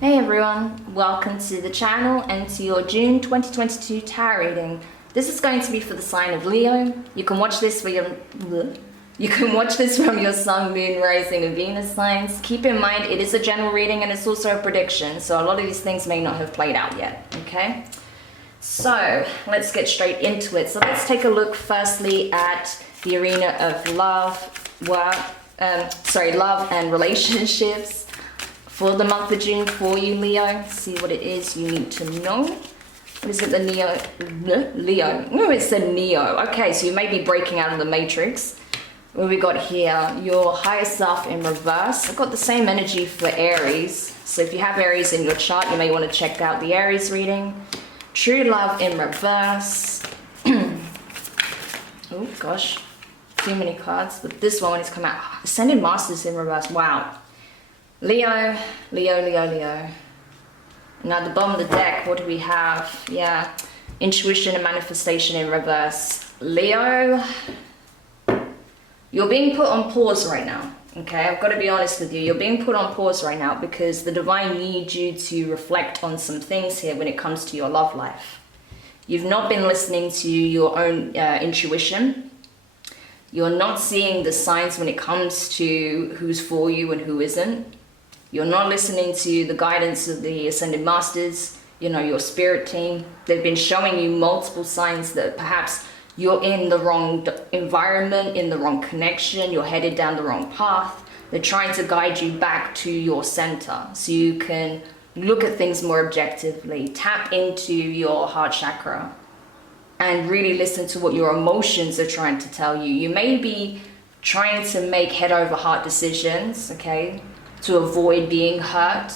Hey everyone, welcome to the channel and to your June 2022 tarot reading. This is going to be for the sign of Leo. You can watch this from your Sun, Moon, Rising and Venus signs. Keep in mind it is a general reading and it's also a prediction, so a lot of these things may not have played out yet, okay? So let's get straight into it. So let's take a look firstly at the arena of love, love and relationships for the month of June for you, Leo. See what it is you need to know. What is it, the Leo? No, it's the Neo. Okay, so you may be breaking out of the matrix. What we got here, your higher self in reverse. I've got the same energy for Aries. So if you have Aries in your chart, you may want to check out the Aries reading. True love in reverse. Oh gosh, too many cards. But this one has come out. Ascended Masters in reverse. Wow. Leo, Leo, Leo, Leo. Now at the bottom of the deck, what do we have? Yeah, intuition and manifestation in reverse. Leo, you're being put on pause right now, okay? I've got to be honest with you. You're being put on pause right now because the divine needs you to reflect on some things here when it comes to your love life. You've not been listening to your own intuition. You're not seeing the signs when it comes to who's for you and who isn't. You're not listening to the guidance of the Ascended Masters, you know, your spirit team. They've been showing you multiple signs that perhaps you're in the wrong environment, in the wrong connection, you're headed down the wrong path. They're trying to guide you back to your center so you can look at things more objectively, tap into your heart chakra and really listen to what your emotions are trying to tell you. You may be trying to make head over heart decisions, okay, to avoid being hurt.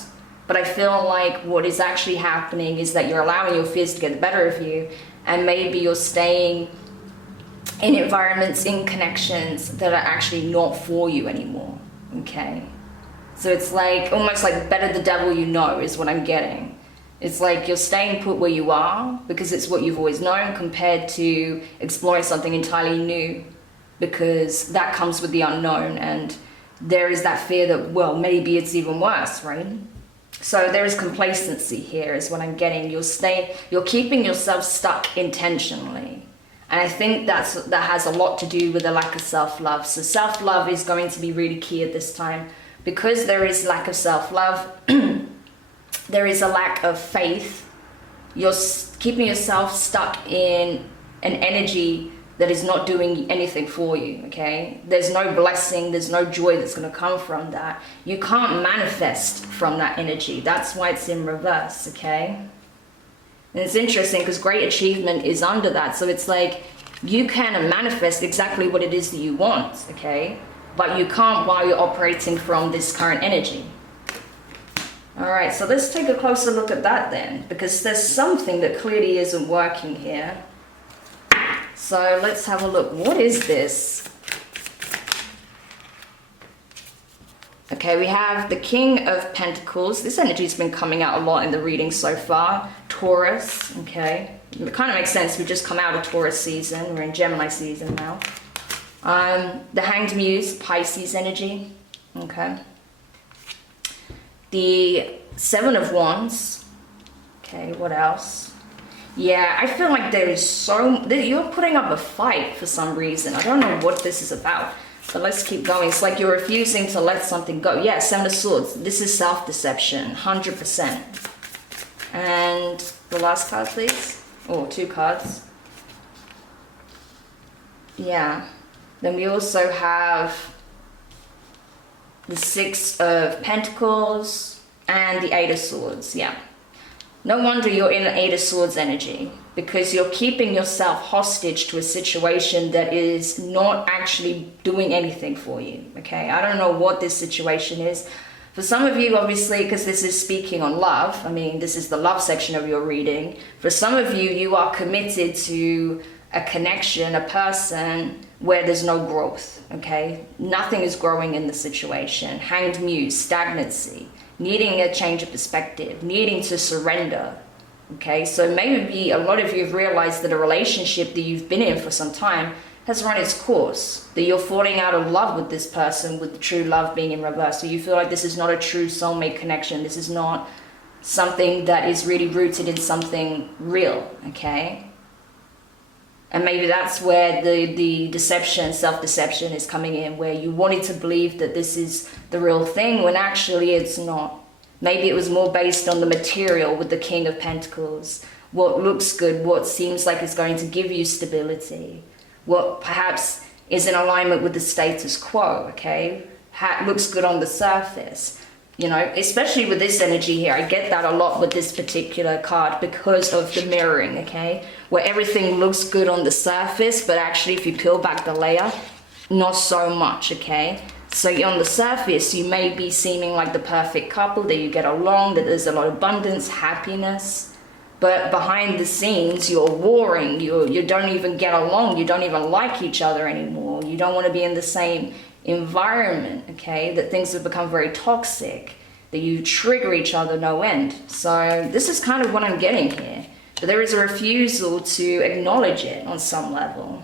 But I feel like what is actually happening is that you're allowing your fears to get the better of you, and maybe you're staying in environments, in connections that are actually not for you anymore, okay? So it's like, almost like better the devil you know is what I'm getting. It's like you're staying put where you are because it's what you've always known compared to exploring something entirely new, because that comes with the unknown and there is that fear that, well, maybe it's even worse, right? So there is complacency here is what I'm getting. You're keeping yourself stuck intentionally. And I think that has a lot to do with a lack of self-love. So self-love is going to be really key at this time. Because there is lack of self-love, there is a lack of faith. You're keeping yourself stuck in an energy that is not doing anything for you, okay? There's no blessing, there's no joy that's going to come from that. You can't manifest from that energy. That's why it's in reverse, okay? And it's interesting because great achievement is under that. So it's like you can manifest exactly what it is that you want, okay? But you can't while you're operating from this current energy. All right, so let's take a closer look at that then, because there's something that clearly isn't working here. So let's have a look. What is this? Okay, we have the King of Pentacles. This energy's been coming out a lot in the reading so far. Taurus, okay. It kind of makes sense. We've just come out of Taurus season. We're in Gemini season now. The Hanged Muse, Pisces energy, okay. The Seven of Wands, okay, what else? Yeah, I feel like there is you're putting up a fight for some reason. I don't know what this is about, but let's keep going. It's like you're refusing to let something go. Yeah, Seven of Swords, this is self-deception, 100%. And the last card, please. Oh, two cards. Yeah. Then we also have the Six of Pentacles and the Eight of Swords, yeah. No wonder you're in Eight of Swords energy, because you're keeping yourself hostage to a situation that is not actually doing anything for you, okay? I don't know what this situation is. For some of you, obviously, because this is speaking on love, I mean, this is the love section of your reading. For some of you, you are committed to a connection, a person where there's no growth, okay? Nothing is growing in the situation. Hanged Muse, stagnancy, needing a change of perspective, needing to surrender, okay? So maybe a lot of you have realized that a relationship that you've been in for some time has run its course, that you're falling out of love with this person, with the true love being in reverse. So you feel like this is not a true soulmate connection. This is not something that is really rooted in something real, okay? And maybe that's where the deception, self-deception is coming in, where you wanted to believe that this is the real thing when actually it's not. Maybe it was more based on the material with the King of Pentacles. What looks good, what seems like it's going to give you stability. What perhaps is in alignment with the status quo, okay? Looks good on the surface. You know, especially with this energy here, I get that a lot with this particular card because of the mirroring, okay? Where everything looks good on the surface, but actually if you peel back the layer, not so much, okay? So on the surface, you may be seeming like the perfect couple, that you get along, that there's a lot of abundance, happiness, but behind the scenes, you're warring, you don't even get along, you don't even like each other anymore, you don't want to be in the same environment, okay? That things have become very toxic, that you trigger each other no end. So this is kind of what I'm getting here. But there is a refusal to acknowledge it on some level.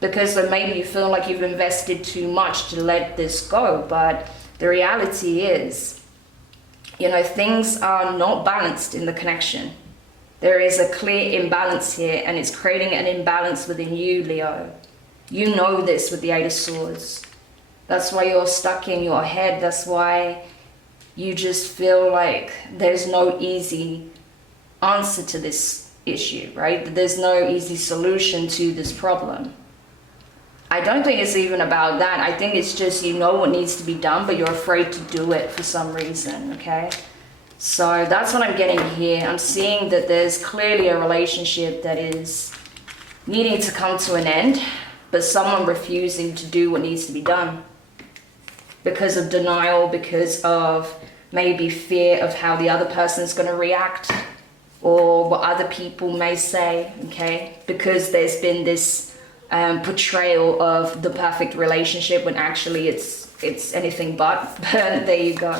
Because maybe you feel like you've invested too much to let this go, but the reality is, you know, things are not balanced in the connection. There is a clear imbalance here, and it's creating an imbalance within you, Leo. You know this with the Eight of Swords. That's why you're stuck in your head. That's why you just feel like there's no easy answer to this issue, right? There's no easy solution to this problem. I don't think it's even about that. I think it's just you know what needs to be done, but you're afraid to do it for some reason, okay? So that's what I'm getting here. I'm seeing that there's clearly a relationship that is needing to come to an end, but someone refusing to do what needs to be done because of denial, because of maybe fear of how the other person's going to react or what other people may say, okay? Because there's been this portrayal of the perfect relationship when actually it's anything but. There you go.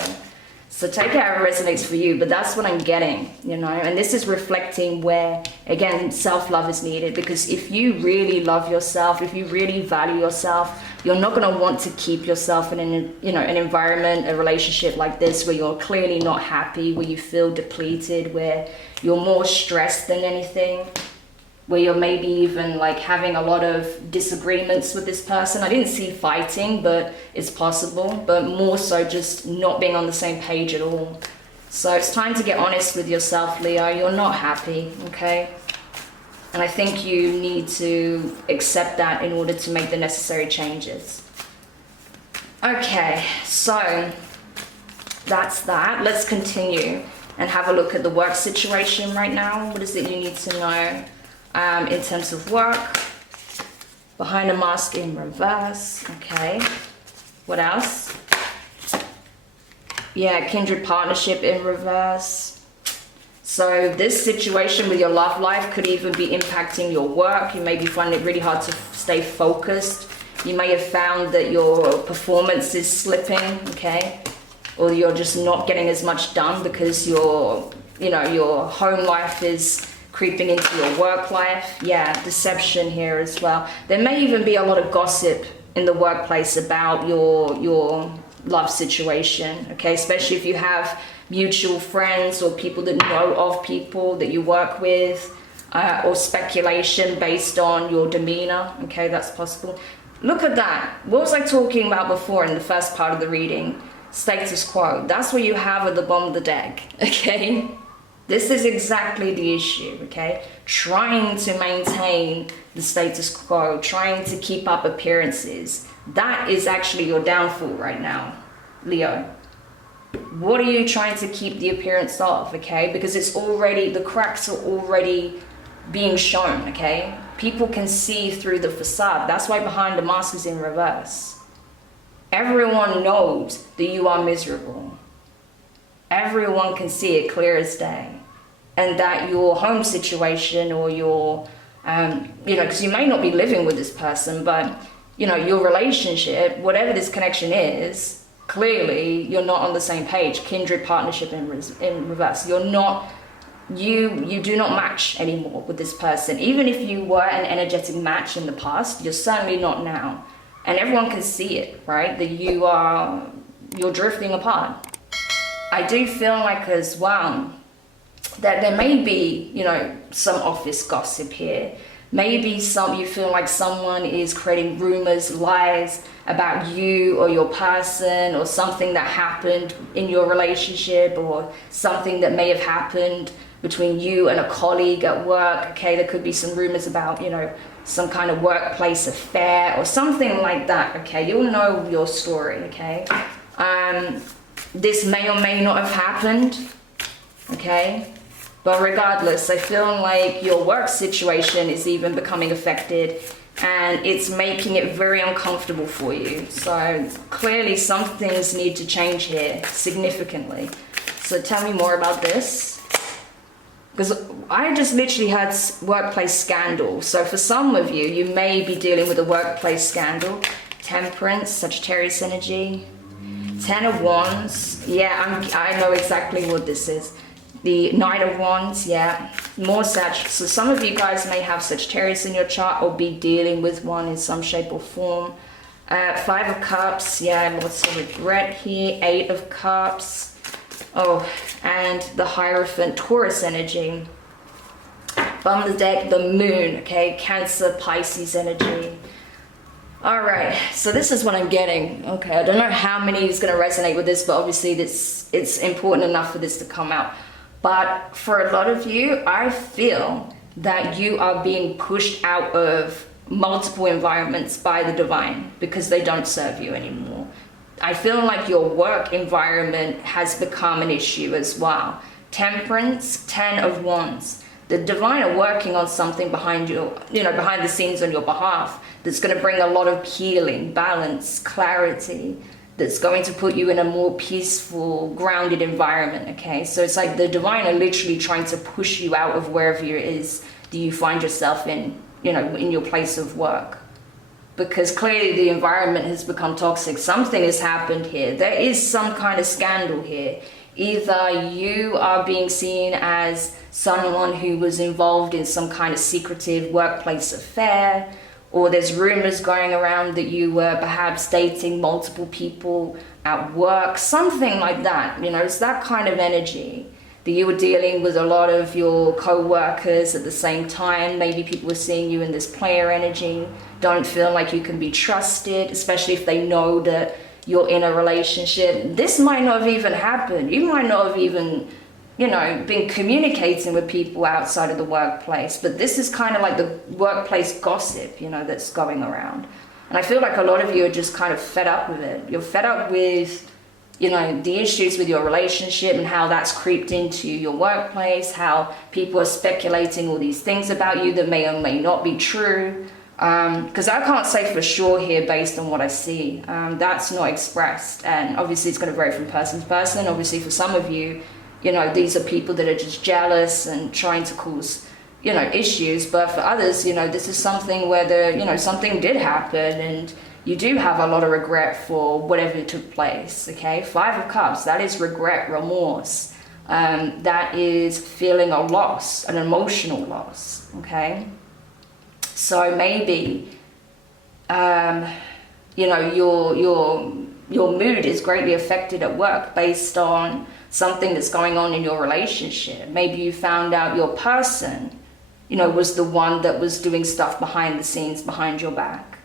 So take it how it resonates for you, but that's what I'm getting, you know, and this is reflecting where, again, self-love is needed, because if you really love yourself, if you really value yourself, you're not going to want to keep yourself in an, you know, an environment, a relationship like this where you're clearly not happy, where you feel depleted, where you're more stressed than anything, where you're maybe even like having a lot of disagreements with this person. I didn't see fighting, but it's possible, but more so just not being on the same page at all. So it's time to get honest with yourself, Leo. You're not happy, okay? And I think you need to accept that in order to make the necessary changes. Okay, so that's that. Let's continue and have a look at the work situation right now. What is it you need to know? In terms of work, behind a mask in reverse, okay. What else? Yeah, kindred partnership in reverse. So this situation with your love life could even be impacting your work. You may be finding it really hard to stay focused. You may have found that your performance is slipping, okay, or you're just not getting as much done because your home life is creeping into your work life. Yeah, deception here as well. There may even be a lot of gossip in the workplace about your love situation, okay? Especially if you have mutual friends or people that know of people that you work with, or speculation based on your demeanor, okay? That's possible. Look at that. What was I talking about before in the first part of the reading? Status quo. That's what you have at the bottom of the deck, okay? This is exactly the issue, okay? Trying to maintain the status quo, trying to keep up appearances. That is actually your downfall right now, Leo. What are you trying to keep the appearance of, okay? Because it's already, the cracks are already being shown, okay? People can see through the facade. That's why behind the mask is in reverse. Everyone knows that you are miserable. Everyone can see it clear as day. And that your home situation or your, because you may not be living with this person, but, your relationship, whatever this connection is, clearly you're not on the same page. Kindred partnership in reverse. You're not, you do not match anymore with this person. Even if you were an energetic match in the past, you're certainly not now. And everyone can see it, right? That you're drifting apart. I do feel like as well that there may be, you know, some office gossip here. Maybe you feel like someone is creating rumors, lies about you or your person, or something that happened in your relationship, or something that may have happened between you and a colleague at work. Okay, there could be some rumors about, you know, some kind of workplace affair or something like that. Okay, you'll know your story. Okay, this may or may not have happened. Okay, but regardless, I feel like your work situation is even becoming affected, and it's making it very uncomfortable for you. So clearly some things need to change here significantly. So tell me more about this, because I just literally had workplace scandal. So for some of you, you may be dealing with a workplace scandal. Temperance, Sagittarius energy, 10 of Wands. Yeah, I know exactly what this is. The Knight of Wands, yeah, more Sag. So some of you guys may have Sagittarius in your chart, or be dealing with one in some shape or form. 5 of Cups, yeah, lots of regret here. 8 of Cups. Oh, and the Hierophant, Taurus energy. Bottom of the deck, the Moon, okay, Cancer, Pisces energy. All right, so this is what I'm getting. Okay, I don't know how many is going to resonate with this, but obviously it's important enough for this to come out. But for a lot of you, I feel that you are being pushed out of multiple environments by the divine because they don't serve you anymore. I feel like your work environment has become an issue as well. Temperance, 10 of Wands. The divine are working on something behind you, behind the scenes on your behalf, that's going to bring a lot of healing, balance, clarity, that's going to put you in a more peaceful, grounded environment, okay? So it's like the divine are literally trying to push you out of wherever it is that you find yourself in, in your place of work. Because clearly the environment has become toxic. Something has happened here. There is some kind of scandal here. Either you are being seen as someone who was involved in some kind of secretive workplace affair, or there's rumors going around that you were perhaps dating multiple people at work, something like that. It's that kind of energy that you were dealing with a lot of your co-workers at the same time. Maybe people were seeing you in this player energy, don't feel like you can be trusted, especially if they know that you're in a relationship. This might not have even happened. You might not have even been communicating with people outside of the workplace, but this is kind of like the workplace gossip, that's going around. And I feel like a lot of you are just kind of fed up with it. You're fed up with, the issues with your relationship and how that's creeped into your workplace, how people are speculating all these things about you that may or may not be true. Because I can't say for sure here based on what I see. That's not expressed. And obviously it's going to vary from person to person. Obviously for some of you, these are people that are just jealous and trying to cause, issues. But for others, this is something where something did happen and you do have a lot of regret for whatever took place, okay? 5 of Cups, that is regret, remorse. That is feeling a loss, an emotional loss, okay? So maybe, your mood is greatly affected at work based on something that's going on in your relationship. Maybe you found out your person, was the one that was doing stuff behind the scenes, behind your back.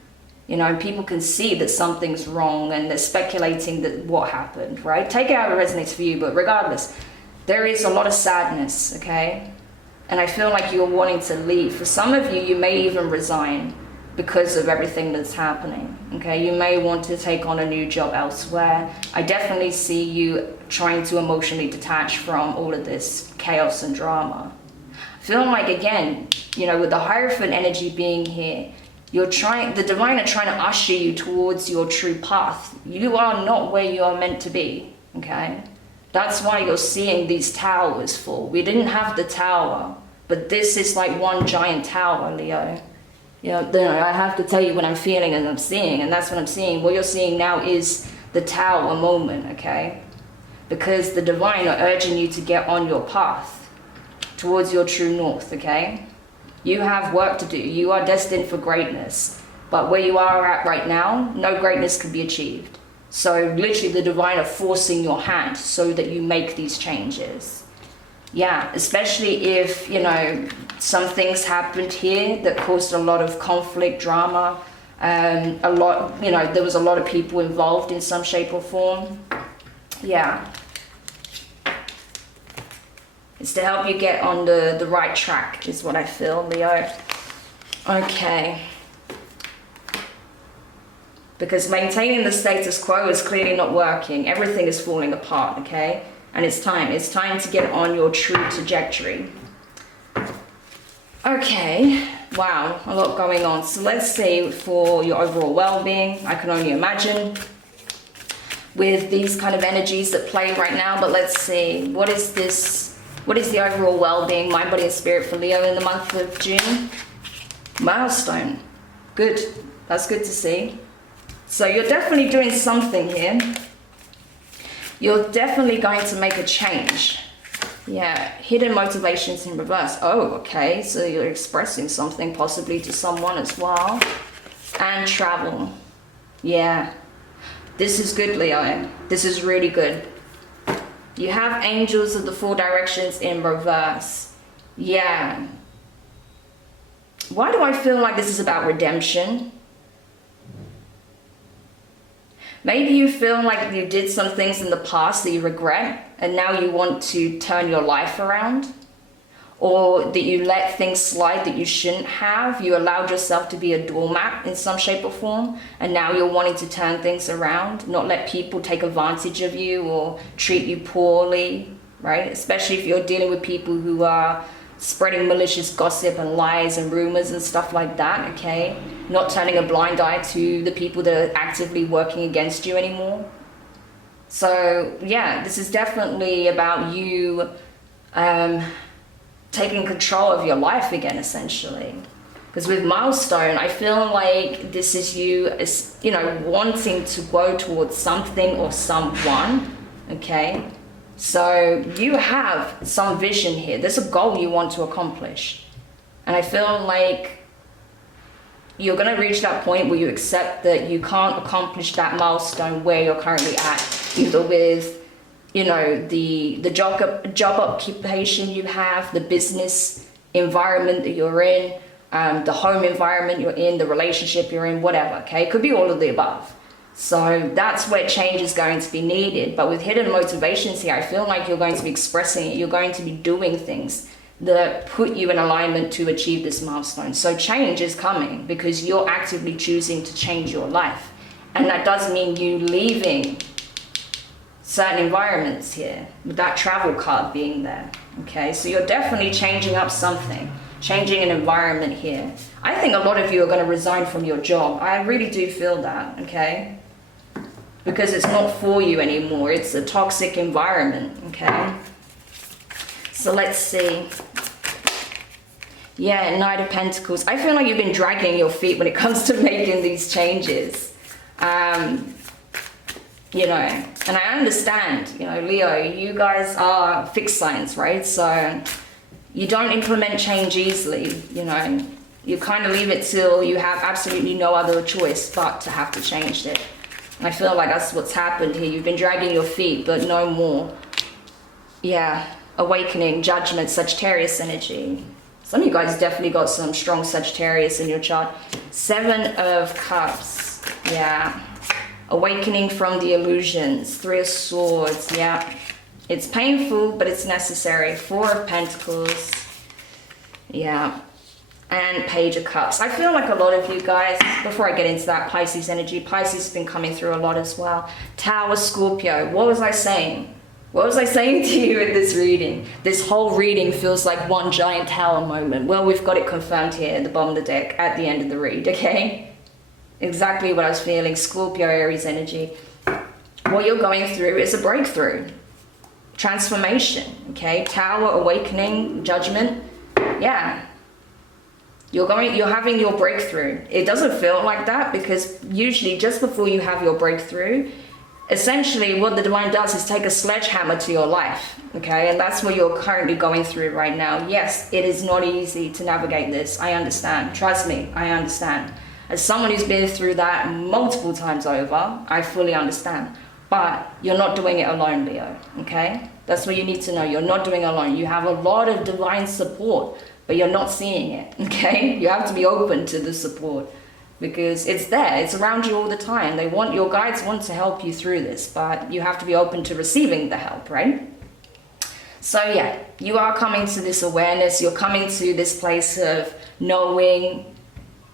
And people can see that something's wrong and they're speculating that what happened, right? Take it how it resonates for you, but regardless, there is a lot of sadness, okay? And I feel like you're wanting to leave. For some of you, you may even resign because of everything that's happening, okay? You may want to take on a new job elsewhere. I definitely see you trying to emotionally detach from all of this chaos and drama. Feeling like, again, with the Hierophant energy being here, the divine are trying to usher you towards your true path. You are not where you are meant to be, okay? That's why you're seeing these towers fall. We didn't have the tower, but this is like one giant tower, Leo. I have to tell you what I'm feeling and I'm seeing, and that's what I'm seeing. What you're seeing now is the tower moment, okay? Because the divine are urging you to get on your path towards your true north, okay? You have work to do. You are destined for greatness. But where you are at right now, no greatness can be achieved. So literally the divine are forcing your hand so that you make these changes. Yeah, especially if, you know, some things happened here that caused a lot of conflict, drama, a lot, you know, there was a lot of people involved in some shape or form. Yeah. It's to help you get on the right track is what I feel, Leo. Okay. Because maintaining the status quo is clearly not working. Everything is falling apart, okay? And it's time to get on your true trajectory. Okay, wow, a lot going on. So let's see for your overall well-being. I can only imagine with these kind of energies that play right now, but let's see, what is the overall well-being, mind, body, and spirit for Leo in the month of June? Milestone. Good, that's good to see. So you're definitely doing something here. You're definitely going to make a change. Yeah, hidden motivations in reverse. Oh, okay, so you're expressing something possibly to someone as well. And travel. Yeah, this is good, Leo. This is really good. You have angels of the four directions in reverse. Yeah. Why do I feel like this is about redemption? Maybe you feel like you did some things in the past that you regret and now you want to turn your life around, or that you let things slide that you shouldn't have. You allowed yourself to be a doormat in some shape or form, and now you're wanting to turn things around, not let people take advantage of you or treat you poorly, right? Especially if you're dealing with people who are spreading malicious gossip and lies and rumors and stuff like that, okay? Not turning a blind eye to the people that are actively working against you anymore. So yeah, this is definitely about you taking control of your life again, essentially. Because with milestone, I feel like this is you, you know, wanting to go towards something or someone, okay? So you have some vision here. There's a goal you want to accomplish. And I feel like you're going to reach that point where you accept that you can't accomplish that milestone where you're currently at, either with, you know, the job occupation you have, the business environment that you're in, the home environment you're in, the relationship you're in, whatever, okay? It could be all of the above. So that's where change is going to be needed. But with hidden motivations here, I feel like you're going to be expressing it. You're going to be doing things that put you in alignment to achieve this milestone. So change is coming because you're actively choosing to change your life. And that does mean you leaving certain environments here, with that travel card being there. Okay, so you're definitely changing up something, changing an environment here. I think a lot of you are going to resign from your job. I really do feel that, okay? Because it's not for you anymore. It's a toxic environment, okay? So let's see. Yeah, Knight of Pentacles. I feel like you've been dragging your feet when it comes to making these changes. You know, and I understand, you know, Leo, you guys are fixed signs, right? So you don't implement change easily, you know. You kind of leave it till you have absolutely no other choice but to have to change it. And I feel like that's what's happened here. You've been dragging your feet, but no more. Yeah, awakening, judgment, Sagittarius energy. Some of you guys definitely got some strong Sagittarius in your chart. 7 of Cups, yeah. Awakening from the illusions. 3 of Swords, yeah. It's painful, but it's necessary. 4 of Pentacles, yeah. And Page of Cups. I feel like a lot of you guys, before I get into that, Pisces energy, Pisces has been coming through a lot as well. Tower, Scorpio. What was I saying? What was I saying to you in this reading? This whole reading feels like one giant tower moment. Well, we've got it confirmed here at the bottom of the deck at the end of the read, okay? Exactly what I was feeling. Scorpio, Aries energy. What you're going through is a breakthrough. Transformation, okay? Tower, awakening, judgment. Yeah. You're having your breakthrough. It doesn't feel like that because usually just before you have your breakthrough, essentially what the divine does is take a sledgehammer to your life, okay? And that's what you're currently going through right now. Yes, it is not easy to navigate this. I understand. Trust me, I understand. As someone who's been through that multiple times over, I fully understand. But you're not doing it alone, Leo, okay? That's what you need to know. You're not doing it alone. You have a lot of divine support, but you're not seeing it, okay? You have to be open to the support because it's there. It's around you all the time. Your guides want to help you through this, but you have to be open to receiving the help, right? So yeah, you are coming to this awareness. You're coming to this place of knowing,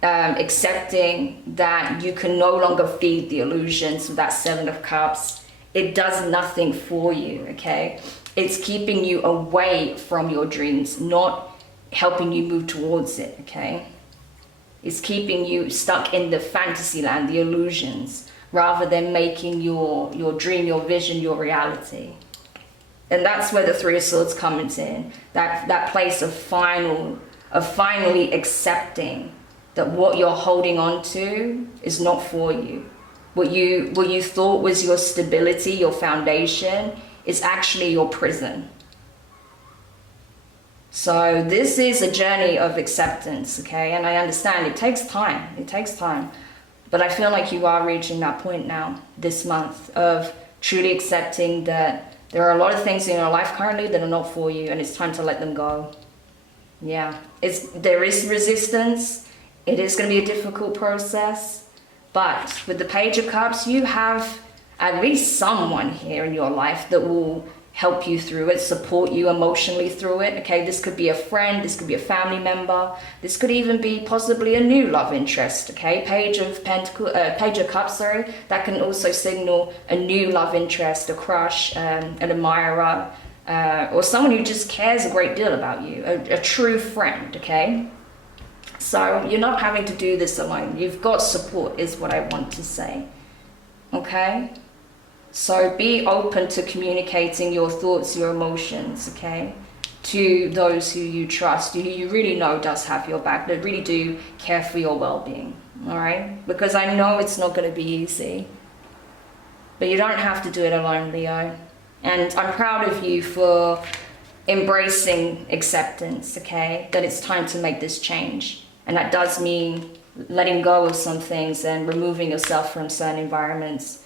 accepting that you can no longer feed the illusions of that Seven of Cups. It does nothing for you, okay? It's keeping you away from your dreams, not helping you move towards it, okay? It's keeping you stuck in the fantasy land, the illusions, rather than making your dream, your vision, your reality. And that's where the Three of Swords comes in. That place of finally accepting that what you're holding on to is not for you. What you thought was your stability, your foundation, is actually your prison. So this is a journey of acceptance, okay? And I understand it takes time. It takes time. But I feel like you are reaching that point now, this month, of truly accepting that there are a lot of things in your life currently that are not for you, and it's time to let them go. Yeah, there is resistance. It is going to be a difficult process. But with the Page of Cups, you have at least someone here in your life that will help you through it, support you emotionally through it. Okay, this could be a friend, this could be a family member, this could even be possibly a new love interest. Okay, Page of Cups, sorry, that can also signal a new love interest, a crush, an admirer, or someone who just cares a great deal about you, a true friend. Okay, so you're not having to do this alone. You've got support, is what I want to say. Okay. So be open to communicating your thoughts, your emotions, okay, to those who you trust, who you really know does have your back, that really do care for your well-being, all right? Because I know it's not going to be easy, but you don't have to do it alone, Leo. And I'm proud of you for embracing acceptance, okay, that it's time to make this change. And that does mean letting go of some things and removing yourself from certain environments.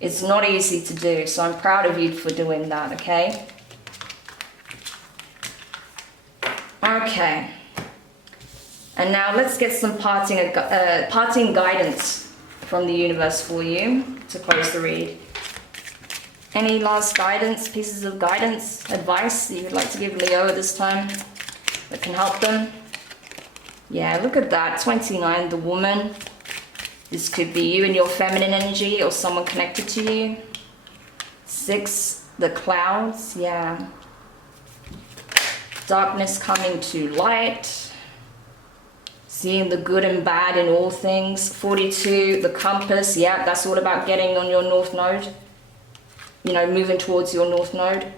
It's not easy to do, so I'm proud of you for doing that, okay? Okay. And now let's get some parting guidance from the universe for you to close the read. Any last guidance, pieces of guidance, advice that you'd like to give Leo at this time that can help them? Yeah, look at that, 29, the woman. This could be you and your feminine energy or someone connected to you. 6, the clouds, yeah. Darkness coming to light. Seeing the good and bad in all things. 42, the compass, yeah, that's all about getting on your north node. You know, moving towards your north node.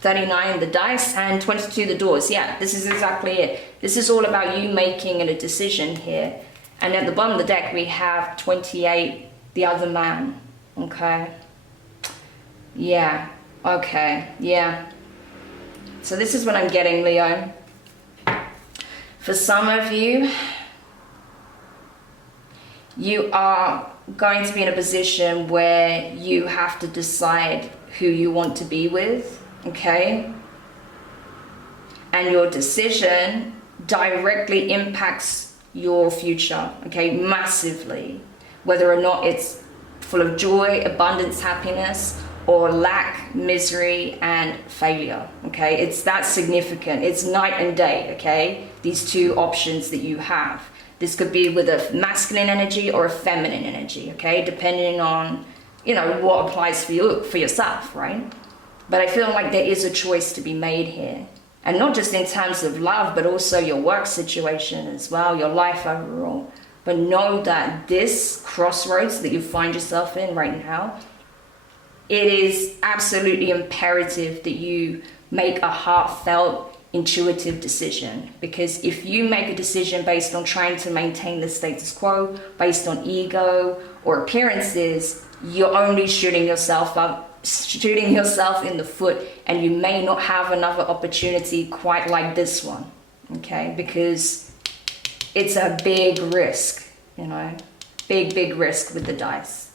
39, the dice, and 22, the doors. Yeah, this is exactly it. This is all about you making a decision here. And at the bottom of the deck, we have 28, the other man, okay? Yeah, okay, yeah. So this is what I'm getting, Leo. For some of you, you are going to be in a position where you have to decide who you want to be with, okay? And your decision directly impacts your future, okay, massively, whether or not it's full of joy, abundance, happiness, or lack, misery, and failure, okay? It's that significant. It's night and day, okay? These two options that you have. This could be with a masculine energy or a feminine energy, okay? Depending on, you know, what applies for you, for yourself, right? But I feel like there is a choice to be made here. And not just in terms of love, but also your work situation as well, your life overall. But know that this crossroads that you find yourself in right now, it is absolutely imperative that you make a heartfelt, intuitive decision. Because if you make a decision based on trying to maintain the status quo, based on ego or appearances, you're only shooting yourself in the foot, and you may not have another opportunity quite like this one, okay? Because it's a big risk, you know, big risk with the dice.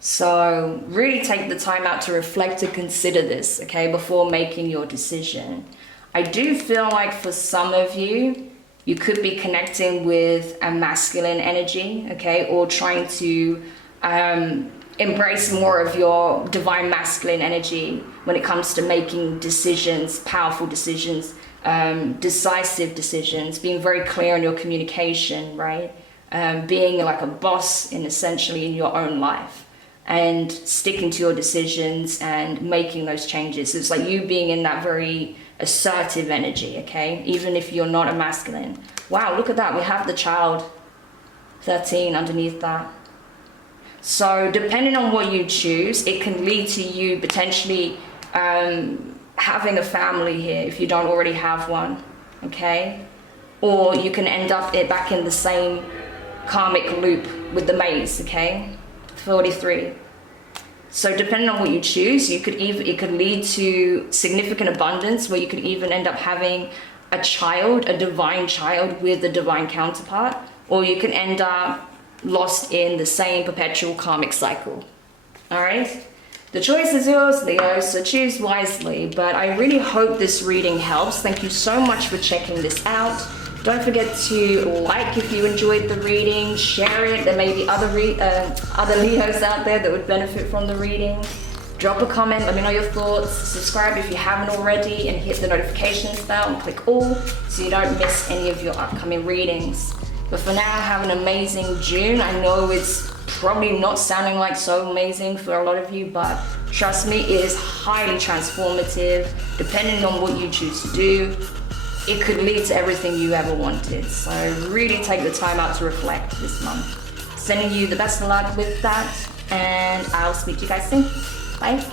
So really take the time out to reflect and consider this, okay, before making your decision. I do feel like for some of you, you could be connecting with a masculine energy, okay, or trying to embrace more of your divine masculine energy when it comes to making decisions, powerful decisions, decisive decisions, being very clear in your communication, right? Being like a boss in essentially in your own life and sticking to your decisions and making those changes. It's like you being in that very assertive energy, okay? Even if you're not a masculine. Wow, look at that. We have the child 13 underneath that. So depending on what you choose, it can lead to you potentially having a family here if you don't already have one, okay? Or you can end up back in the same karmic loop with the maze, okay? 43. So depending on what you choose, it could lead to significant abundance where you could even end up having a child, a divine child with a divine counterpart, or you can end up lost in the same perpetual karmic cycle. All right? The choice is yours, Leo, so choose wisely. But I really hope this reading helps. Thank you so much for checking this out. Don't forget to like if you enjoyed the reading, share it. There may be other Leos out there that would benefit from the reading. Drop a comment, let me know your thoughts. Subscribe if you haven't already and hit the notifications bell and click all so you don't miss any of your upcoming readings. But for now, have an amazing June. I know it's probably not sounding like so amazing for a lot of you, but trust me, it is highly transformative. Depending on what you choose to do, it could lead to everything you ever wanted. So really take the time out to reflect this month. Sending you the best of luck with that, and I'll speak to you guys soon. Bye.